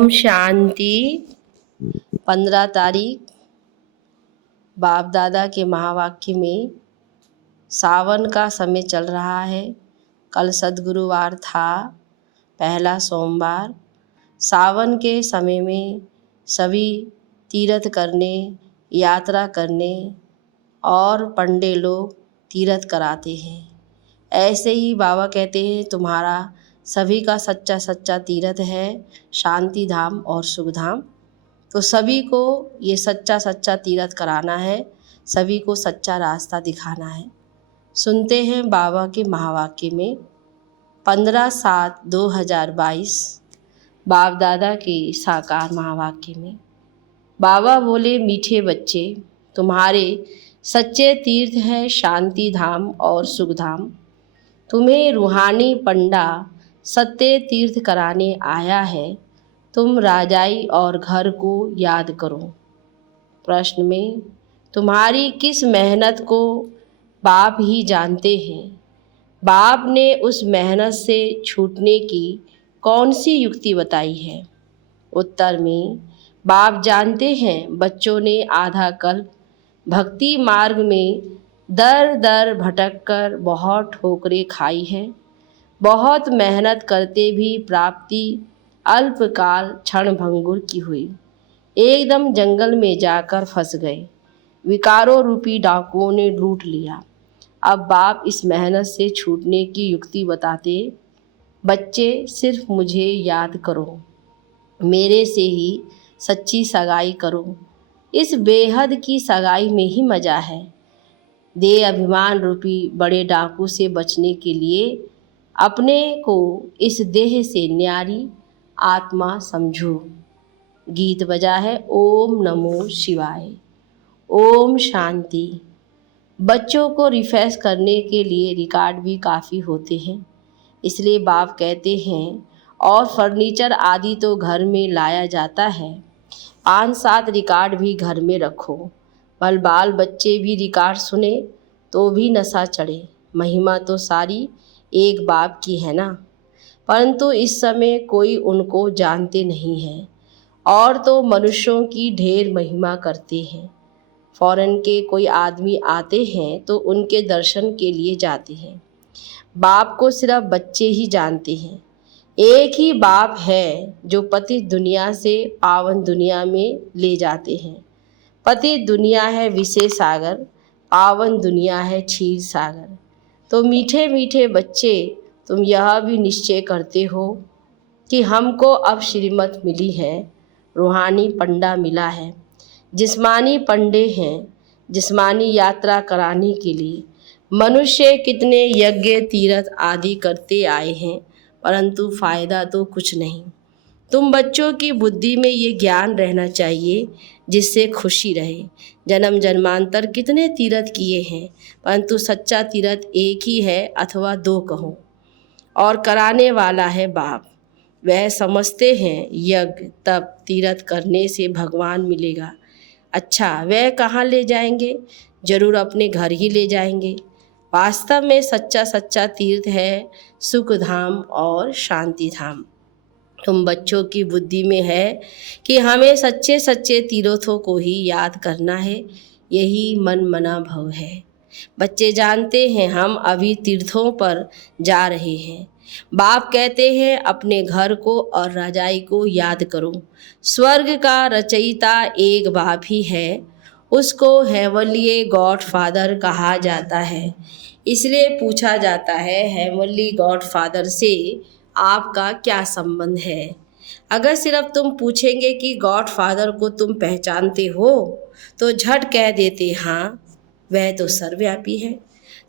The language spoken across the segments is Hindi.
ओम शांति। 15 तारीख बाप दादा के महावाक्य में सावन का समय चल रहा है। कल सद्गुरुवार था, पहला सोमवार। सावन के समय में सभी तीर्थ करने, यात्रा करने और पंडे लोग तीर्थ कराते हैं। ऐसे ही बाबा कहते हैं तुम्हारा सभी का सच्चा सच्चा तीर्थ है शांति धाम और सुख धाम। तो सभी को ये सच्चा सच्चा तीर्थ कराना है, सभी को सच्चा रास्ता दिखाना है। सुनते हैं बाबा के महावाक्य में 15/7/2022 बाप दादा के साकार महावाक्य में बाबा बोले, मीठे बच्चे तुम्हारे सच्चे तीर्थ है शांति धाम और सुख धाम। तुम्हें रूहानी पंडा सत्य तीर्थ कराने आया है। तुम राजाई और घर को याद करो। प्रश्न में तुम्हारी किस मेहनत को बाप ही जानते हैं। बाप ने उस मेहनत से छूटने की कौन सी युक्ति बताई है। उत्तर में बाप जानते हैं बच्चों ने आधा कल्प भक्ति मार्ग में दर दर भटक कर बहुत ठोकरें खाई है। बहुत मेहनत करते भी प्राप्ति अल्पकाल क्षण भंगुर की हुई। एकदम जंगल में जाकर फंस गए। विकारों रूपी डाकुओं ने लूट लिया। अब बाप इस मेहनत से छूटने की युक्ति बताते, बच्चे सिर्फ मुझे याद करो, मेरे से ही सच्ची सगाई करो। इस बेहद की सगाई में ही मज़ा है। देह अभिमान रूपी बड़े डाकू से बचने के लिए अपने को इस देह से न्यारी आत्मा समझो। गीत बजा है ओम नमो शिवाय। ओम शांति। बच्चों को रिफ्रेश करने के लिए रिकॉर्ड भी काफ़ी होते हैं, इसलिए बाप कहते हैं और फर्नीचर आदि तो घर में लाया जाता है, 5-7 रिकॉर्ड भी घर में रखो। भल बाल बच्चे भी रिकॉर्ड सुने तो भी नशा चढ़े। महिमा तो सारी एक बाप की है ना, परंतु इस समय कोई उनको जानते नहीं है और तो मनुष्यों की ढेर महिमा करते हैं। फॉरेन के कोई आदमी आते हैं तो उनके दर्शन के लिए जाते हैं। बाप को सिर्फ बच्चे ही जानते हैं। एक ही बाप है जो पतित दुनिया से पावन दुनिया में ले जाते हैं। पतित दुनिया है विषय सागर, पावन दुनिया है क्षीर सागर। तो मीठे मीठे बच्चे तुम यह भी निश्चय करते हो कि हमको अब श्रीमत मिली है, रूहानी पंडा मिला है। जिस्मानी पंडे हैं, जिस्मानी यात्रा कराने के लिए मनुष्य कितने यज्ञ तीर्थ आदि करते आए हैं, परंतु फ़ायदा तो कुछ नहीं। तुम बच्चों की बुद्धि में ये ज्ञान रहना चाहिए जिससे खुशी रहे। जन्म जन्मांतर कितने तीर्थ किए हैं, परंतु सच्चा तीर्थ एक ही है अथवा 2 कहो, और कराने वाला है बाप। वह समझते हैं यज्ञ तप तीर्थ करने से भगवान मिलेगा। अच्छा, वह कहाँ ले जाएंगे? जरूर अपने घर ही ले जाएंगे। वास्तव में सच्चा सच्चा तीर्थ है सुख धाम और शांति धाम। तुम बच्चों की बुद्धि में है कि हमें सच्चे सच्चे तीर्थों को ही याद करना है, यही मन मना भव है। बच्चे जानते हैं हम अभी तीर्थों पर जा रहे हैं। बाप कहते हैं अपने घर को और राजाई को याद करो। स्वर्ग का रचयिता एक बाप ही है, उसको हेवनली गॉड फादर कहा जाता है। इसलिए पूछा जाता है हेवनली गॉड फादर से आपका क्या संबंध है। अगर सिर्फ तुम पूछेंगे कि गॉड फादर को तुम पहचानते हो तो झट कह देते हाँ, वह तो सर्वव्यापी है।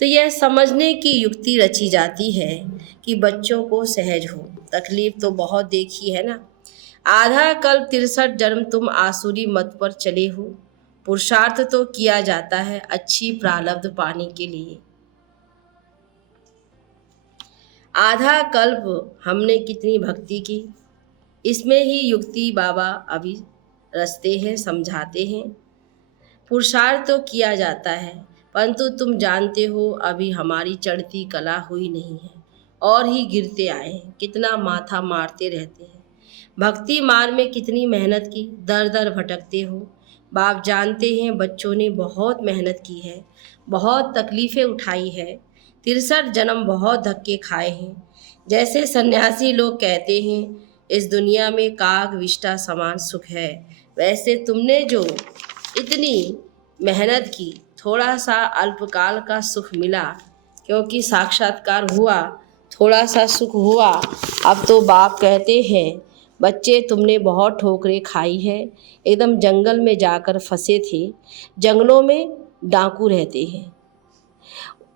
तो यह समझने की युक्ति रची जाती है कि बच्चों को सहज हो। तकलीफ तो बहुत देखी है ना। आधा कल्प 63 जन्म तुम आसुरी मत पर चले हो। पुरुषार्थ तो किया जाता है अच्छी प्रारब्ध पाने के लिए। आधा कल्प हमने कितनी भक्ति की, इसमें ही युक्ति बाबा अभी रचते हैं, समझाते हैं। पुरुषार्थ तो किया जाता है, परंतु तुम जानते हो अभी हमारी चढ़ती कला हुई नहीं है और ही गिरते आए हैं। कितना माथा मारते रहते हैं। भक्ति मार्ग में कितनी मेहनत की, दर दर भटकते हो। बाप जानते हैं बच्चों ने बहुत मेहनत की है, बहुत तकलीफ़ें उठाई है, 63 जन्म बहुत धक्के खाए हैं। जैसे सन्यासी लोग कहते हैं इस दुनिया में काग विष्ठा समान सुख है, वैसे तुमने जो इतनी मेहनत की, थोड़ा सा अल्पकाल का सुख मिला, क्योंकि साक्षात्कार हुआ, थोड़ा सा सुख हुआ। अब तो बाप कहते हैं बच्चे तुमने बहुत ठोकरें खाई है, एकदम जंगल में जाकर फंसे थे। जंगलों में डाकू रहते हैं,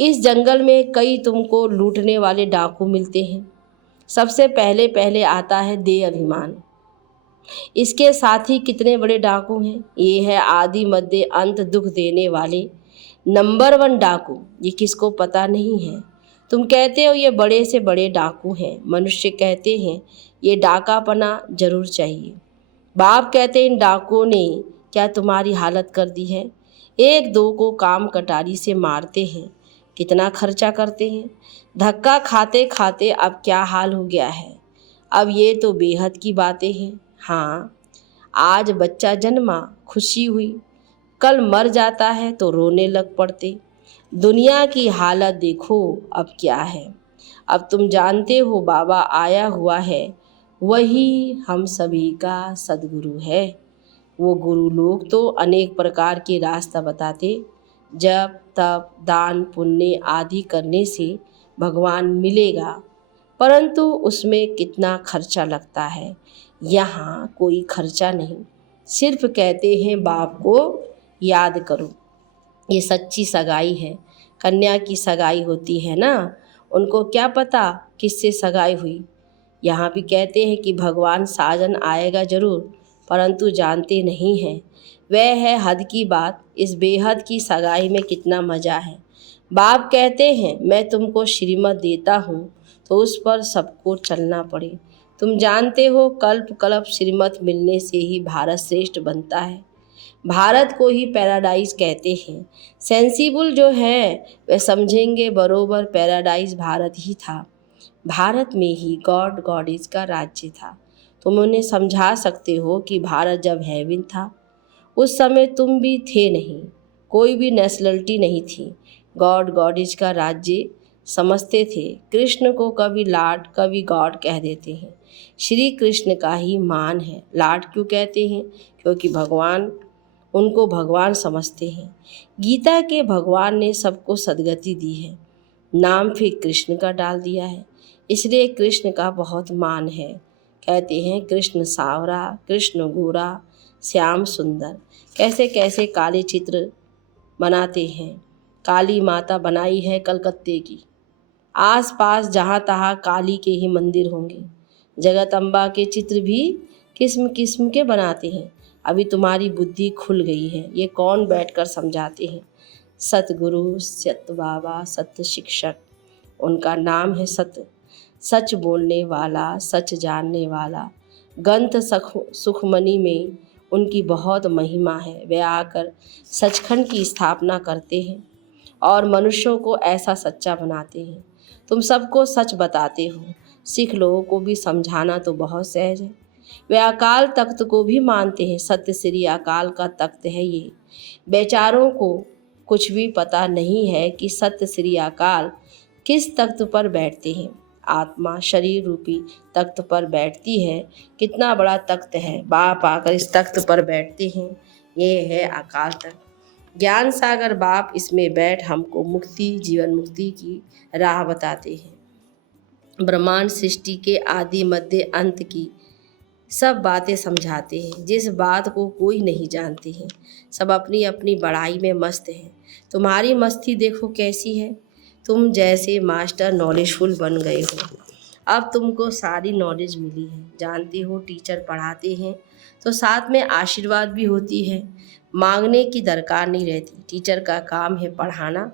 इस जंगल में कई तुमको लूटने वाले डाकू मिलते हैं। सबसे पहले पहले आता है देह अभिमान, इसके साथ ही कितने बड़े डाकू हैं। ये है आदि मध्य अंत दुख देने वाले नंबर 1 डाकू, ये किसको पता नहीं है। तुम कहते हो ये बड़े से बड़े डाकू हैं, मनुष्य कहते हैं ये डाकापना जरूर चाहिए। बाप कहते इन डाकुओं ने क्या तुम्हारी हालत कर दी है। एक दो को काम कटारी से मारते हैं, कितना खर्चा करते हैं। धक्का खाते खाते अब क्या हाल हो गया है। अब ये तो बेहद की बातें हैं। हाँ, आज बच्चा जन्मा खुशी हुई, कल मर जाता है तो रोने लग पड़ते। दुनिया की हालत देखो अब क्या है। अब तुम जानते हो बाबा आया हुआ है, वही हम सभी का सद्गुरु है। वो गुरु लोग तो अनेक प्रकार के रास्ता बताते, जब तब दान पुण्य आदि करने से भगवान मिलेगा, परंतु उसमें कितना खर्चा लगता है। यहाँ कोई खर्चा नहीं, सिर्फ कहते हैं बाप को याद करो। ये सच्ची सगाई है, कन्या की सगाई होती है ना, उनको क्या पता किससे सगाई हुई। यहाँ भी कहते हैं कि भगवान साजन आएगा जरूर, परंतु जानते नहीं हैं। वह है हद की बात, इस बेहद की सगाई में कितना मज़ा है। बाप कहते हैं मैं तुमको श्रीमत देता हूँ तो उस पर सबको चलना पड़े। तुम जानते हो कल्प कल्प श्रीमत मिलने से ही भारत श्रेष्ठ बनता है। भारत को ही पैराडाइज कहते हैं। सेंसिबल जो है वे समझेंगे बरोबर पैराडाइज भारत ही था। भारत में ही गॉड गॉडेज का राज्य था। तुम उन्हें समझा सकते हो कि भारत जब हेवन था उस समय तुम भी थे नहीं, कोई भी नेशनलिटी नहीं थी। गॉड गॉडेज का राज्य समझते थे। कृष्ण को कभी लॉर्ड कभी गॉड कह देते हैं। श्री कृष्ण का ही मान है। लॉर्ड क्यों कहते हैं? क्योंकि भगवान उनको भगवान समझते हैं। गीता के भगवान ने सबको सद्गति दी है, नाम फिर कृष्ण का डाल दिया है, इसलिए कृष्ण का बहुत मान है। कहते हैं कृष्ण सावरा, कृष्ण गोरा, श्याम सुंदर। कैसे कैसे काले चित्र बनाते हैं। काली माता बनाई है कलकत्ते की, आस पास जहाँ तहाँ काली के ही मंदिर होंगे। जगदम्बा के चित्र भी किस्म किस्म के बनाते हैं। अभी तुम्हारी बुद्धि खुल गई है, ये कौन बैठकर समझाते हैं? सतगुरु, सत्य बाबा, सत्य शिक्षक, उनका नाम है सत्य। सच बोलने वाला, सच जानने वाला। ग्रंथ सुखमणि में उनकी बहुत महिमा है। वे आकर सचखंड की स्थापना करते हैं और मनुष्यों को ऐसा सच्चा बनाते हैं। तुम सबको सच बताते हो, सिख लोगों को भी समझाना तो बहुत सहज है। वे अकाल तख्त को भी मानते हैं। सत्य श्री अकाल का तख्त है ये। बेचारों को कुछ भी पता नहीं है कि सत्य श्री अकाल किस तख्त पर बैठते हैं। आत्मा शरीर रूपी तख्त पर बैठती है। कितना बड़ा तख्त है, बाप आकर इस तख्त पर बैठते हैं। ये है अकाल तख्त। ज्ञान सागर बाप इसमें बैठ हमको मुक्ति, जीवन मुक्ति की राह बताते हैं। ब्रह्मांड सृष्टि के आदि मध्य अंत की सब बातें समझाते हैं, जिस बात को कोई नहीं जानते हैं। सब अपनी अपनी बड़ाई में मस्त हैं। तुम्हारी मस्ती देखो कैसी है। तुम जैसे मास्टर नॉलेजफुल बन गए हो। अब तुमको सारी नॉलेज मिली है। जानते हो टीचर पढ़ाते हैं तो साथ में आशीर्वाद भी होती है। मांगने की दरकार नहीं रहती। टीचर का काम है पढ़ाना,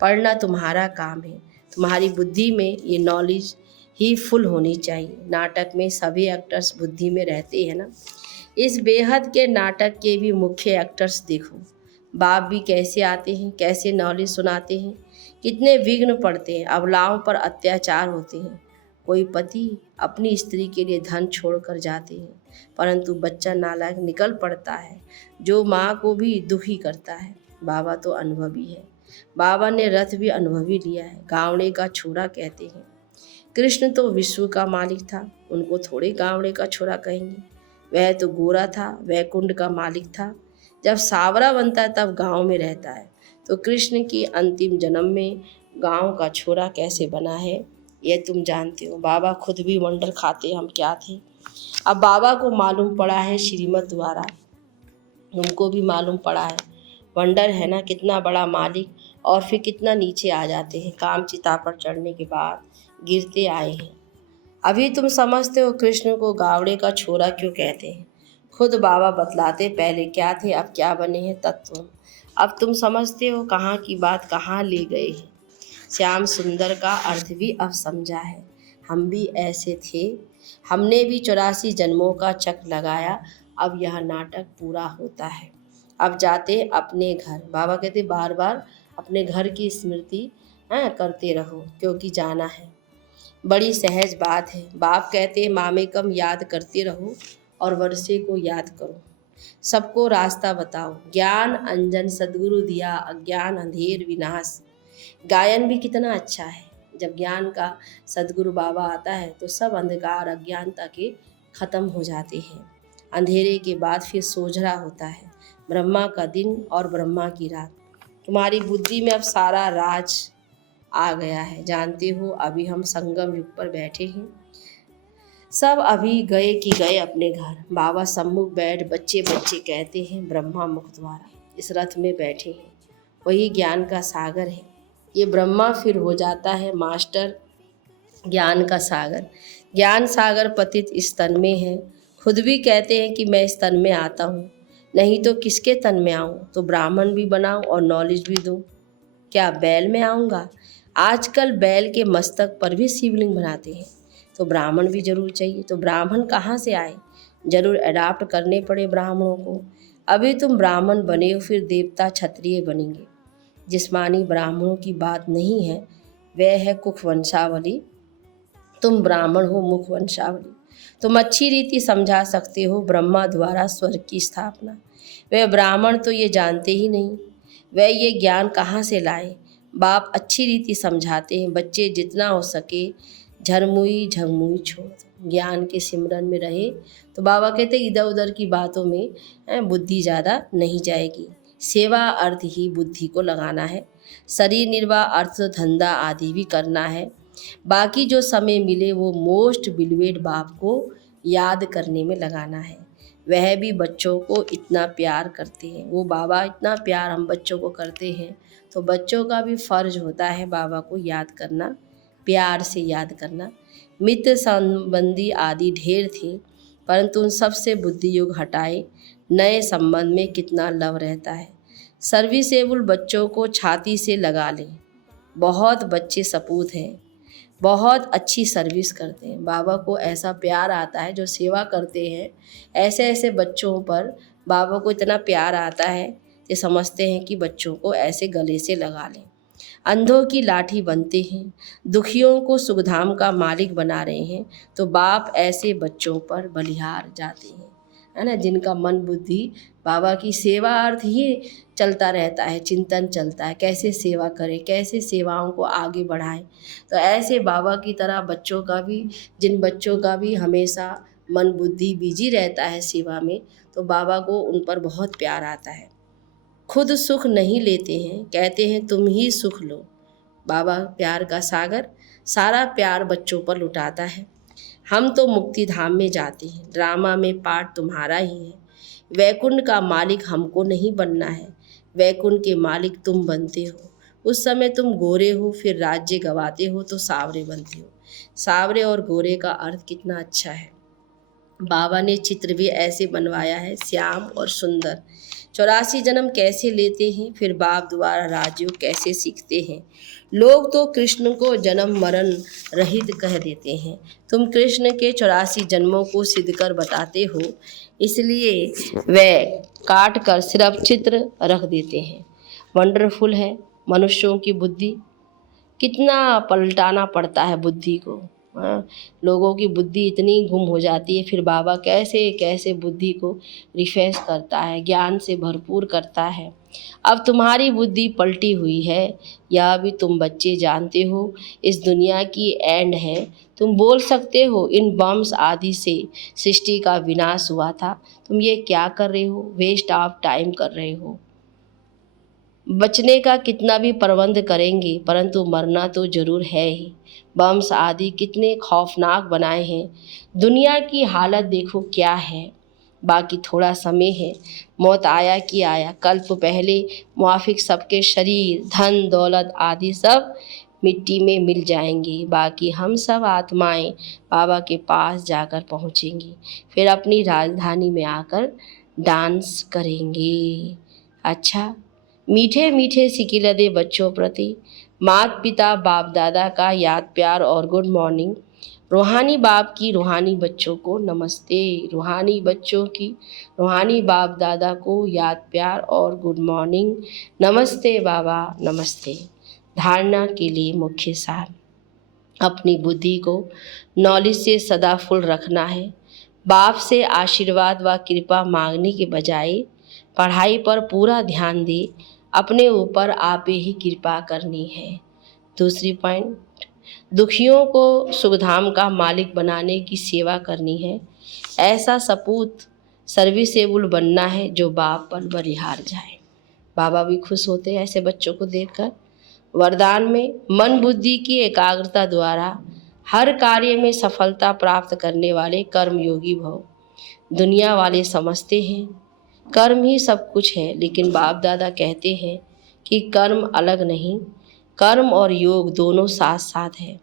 पढ़ना तुम्हारा काम है। तुम्हारी बुद्धि में ये नॉलेज ही फुल होनी चाहिए। नाटक में सभी एक्टर्स बुद्धि में रहते हैं ना। इस बेहद के नाटक के भी मुख्य एक्टर्स देखो। बाप भी कैसे आते हैं, कैसे नॉलेज सुनाते हैं। कितने विघ्न पड़ते हैं, अबलाओं पर अत्याचार होते हैं, कोई पति अपनी स्त्री के लिए धन छोड़कर जाते हैं, परंतु बच्चा नालायक निकल पड़ता है, जो माँ को भी दुखी करता है। बाबा तो अनुभवी है, बाबा ने रथ भी अनुभवी लिया है, गावड़े का छोरा कहते हैं। कृष्ण तो विश्व का मालिक था, उनको थोड़े गावड़े का छोरा कहेंगे। वह तो गोरा था, वैकुंठ का मालिक था। जब सावरा बनता है तब गांव में रहता है, तो कृष्ण की अंतिम जन्म में गांव का छोरा कैसे बना है यह तुम जानते हो। बाबा खुद भी वंडर खाते हम क्या थे। अब बाबा को मालूम पड़ा है श्रीमत द्वारा, तुमको भी मालूम पड़ा है। वंडर है ना, कितना बड़ा मालिक और फिर कितना नीचे आ जाते हैं। काम चिता पर चढ़ने के बाद गिरते आए हैं। अभी तुम समझते हो कृष्ण को गावड़े का छोरा क्यों कहते हैं। खुद बाबा बतलाते पहले क्या थे अब क्या बने हैं तत्व। अब तुम समझते हो कहाँ की बात कहाँ ले गए हैं। श्याम सुंदर का अर्थ भी अब समझा है। हम भी ऐसे थे, हमने भी 84 जन्मों का चक्र लगाया। अब यह नाटक पूरा होता है। अब जाते अपने घर। बाबा कहते बार बार अपने घर की स्मृति करते रहो, क्योंकि जाना है। बड़ी सहज बात है। बाप कहते मामे कम याद करते रहो और वर्षे को याद करो, सबको रास्ता बताओ। ज्ञान अंजन सद्गुरु दिया, अज्ञान अंधेर विनाश। गायन भी कितना अच्छा है। जब ज्ञान का सद्गुरु बाबा आता है तो सब अंधकार अज्ञानता के खत्म हो जाते हैं। अंधेरे के बाद फिर सोझरा होता है, ब्रह्मा का दिन और ब्रह्मा की रात। तुम्हारी बुद्धि में अब सारा राज आ गया है। जानते हो अभी हम संगम युग पर बैठे हैं। सब अभी गए कि गए अपने घर। बाबा सम्मुख बैठ बच्चे बच्चे कहते हैं ब्रह्मा मुख द्वारा इस रथ में बैठे हैं। वही ज्ञान का सागर है। ये ब्रह्मा फिर हो जाता है मास्टर ज्ञान का सागर। ज्ञान सागर पतित इस तन में है। खुद भी कहते हैं कि मैं इस तन में आता हूँ, नहीं तो किसके तन में आऊँ। तो ब्राह्मण भी बनाऊँ और नॉलेज भी दूँ। क्या बैल में आऊँगा। आजकल बैल के मस्तक पर भी शिवलिंग बनाते हैं, तो ब्राह्मण भी जरूर चाहिए। तो ब्राह्मण कहाँ से आए, जरूर अडाप्ट करने पड़े ब्राह्मणों को। अभी तुम ब्राह्मण बने हो, फिर देवता क्षत्रिय बनेंगे। जिस्मानी ब्राह्मणों की बात नहीं है, वह है कुख वंशावली। तुम ब्राह्मण हो मुख वंशावली। तुम अच्छी रीति समझा सकते हो ब्रह्मा द्वारा स्वर्ग की स्थापना। वह ब्राह्मण तो ये जानते ही नहीं, वह ये ज्ञान कहाँ से लाए। बाप अच्छी रीति समझाते हैं, बच्चे जितना हो सके झरमुई झगमुई छोड़ दो, ज्ञान के सिमरन में रहे। तो बाबा कहते इधर उधर की बातों में बुद्धि ज़्यादा नहीं जाएगी। सेवा अर्थ ही बुद्धि को लगाना है। शरीर निर्वाह अर्थ धंधा आदि भी करना है। बाकी जो समय मिले वो मोस्ट बिलवेड बाप को याद करने में लगाना है। वह भी बच्चों को इतना प्यार करते हैं। वो बाबा इतना प्यार हम बच्चों को करते हैं, तो बच्चों का भी फर्ज होता है बाबा को याद करना, प्यार से याद करना। मित्र संबंधी आदि ढेर थे, परंतु उन सबसे बुद्धि योग हटाए। नए संबंध में कितना लव रहता है। सर्विसेबल बच्चों को छाती से लगा लें। बहुत बच्चे सपूत हैं, बहुत अच्छी सर्विस करते हैं। बाबा को ऐसा प्यार आता है, जो सेवा करते हैं ऐसे ऐसे बच्चों पर बाबा को इतना प्यार आता है कि समझते हैं कि बच्चों को ऐसे गले से लगा लें। अंधों की लाठी बनते हैं, दुखियों को सुखधाम का मालिक बना रहे हैं, तो बाप ऐसे बच्चों पर बलिहार जाते हैं, है ना। जिनका मन बुद्धि बाबा की सेवा अर्थ ही चलता रहता है, चिंतन चलता है कैसे सेवा करें, कैसे सेवाओं को आगे बढ़ाएं। तो ऐसे बाबा की तरह बच्चों का भी, जिन बच्चों का भी हमेशा मन बुद्धि बिजी रहता है सेवा में, तो बाबा को उन पर बहुत प्यार आता है। खुद सुख नहीं लेते हैं, कहते हैं तुम ही सुख लो। बाबा प्यार का सागर, सारा प्यार बच्चों पर लुटाता है। हम तो मुक्ति धाम में जाते हैं, ड्रामा में पार्ट तुम्हारा ही है। वैकुंठ का मालिक हमको नहीं बनना है, वैकुंठ के मालिक तुम बनते हो। उस समय तुम गोरे हो, फिर राज्य गवाते हो तो सावरे बनते हो। सावरे और गोरे का अर्थ कितना अच्छा है। बाबा ने चित्र भी ऐसे बनवाया है, श्याम और सुंदर। 84 जन्म कैसे लेते हैं, फिर बाप द्वारा राजयोग कैसे सीखते हैं। लोग तो कृष्ण को जन्म मरण रहित कह देते हैं, तुम कृष्ण के 84 जन्मों को सिद्ध कर बताते हो, इसलिए वे काट कर सिर्फ चित्र रख देते हैं। वंडरफुल है मनुष्यों की बुद्धि, कितना पलटाना पड़ता है बुद्धि को। हाँ, लोगों की बुद्धि इतनी गुम हो जाती है, फिर बाबा कैसे कैसे बुद्धि को रिफ्रेश करता है, ज्ञान से भरपूर करता है। अब तुम्हारी बुद्धि पलटी हुई है, यह भी तुम बच्चे जानते हो, इस दुनिया की एंड है। तुम बोल सकते हो इन बम्स आदि से सृष्टि का विनाश हुआ था। तुम ये क्या कर रहे हो, वेस्ट ऑफ टाइम कर रहे हो। बचने का कितना भी प्रबंध करेंगे परंतु मरना तो जरूर है ही। बम्स आदि कितने खौफनाक बनाए हैं, दुनिया की हालत देखो क्या है। बाकी थोड़ा समय है, मौत आया कि आया, कल्प पहले मुआफिक सबके शरीर धन दौलत आदि सब मिट्टी में मिल जाएंगे। बाकी हम सब आत्माएं बाबा के पास जाकर पहुँचेंगी, फिर अपनी राजधानी में आकर डांस करेंगे। अच्छा, मीठे मीठे सिकिलदे बच्चों प्रति माता पिता बाप दादा का याद प्यार और गुड मॉर्निंग। रूहानी बाप की रूहानी बच्चों को नमस्ते, रूहानी बच्चों की रूहानी बाप दादा को याद प्यार और गुड मॉर्निंग। नमस्ते बाबा, नमस्ते। धारणा के लिए मुख्य सार, अपनी बुद्धि को नॉलेज से सदा फुल रखना है। बाप से आशीर्वाद व कृपा मांगने के बजाय पढ़ाई पर पूरा ध्यान दे, अपने ऊपर आप ही कृपा करनी है। दूसरी पॉइंट, दुखियों को सुखधाम का मालिक बनाने की सेवा करनी है। ऐसा सपूत सर्विसेबल बनना है जो बाप पर बलिहार जाए। बाबा भी खुश होते हैं ऐसे बच्चों को देखकर। वरदान में मन बुद्धि की एकाग्रता द्वारा हर कार्य में सफलता प्राप्त करने वाले कर्मयोगी भव। दुनिया वाले समझते हैं कर्म ही सब कुछ है, लेकिन बाप दादा कहते हैं कि कर्म अलग नहीं, कर्म और योग दोनों साथ साथ है।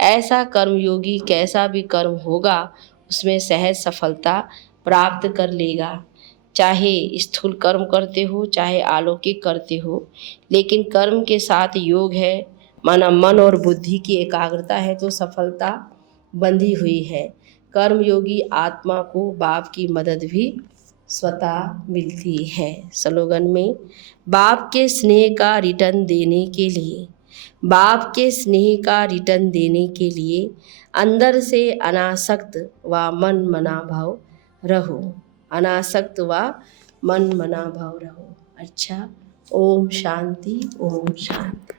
ऐसा कर्मयोगी कैसा भी कर्म होगा उसमें सहज सफलता प्राप्त कर लेगा। चाहे स्थूल कर्म करते हो चाहे अलौकिक करते हो, लेकिन कर्म के साथ योग है, माना मन और बुद्धि की एकाग्रता है तो सफलता बंधी हुई है। कर्मयोगी आत्मा को बाप की मदद भी स्वतः मिलती है। स्लोगन में, बाप के स्नेह का रिटर्न देने के लिए, बाप के स्नेह का रिटर्न देने के लिए अंदर से अनासक्त व मन मना भाव रहो, अनासक्त व मन मना भाव रहो। अच्छा, ओम शांति, ओम शांति।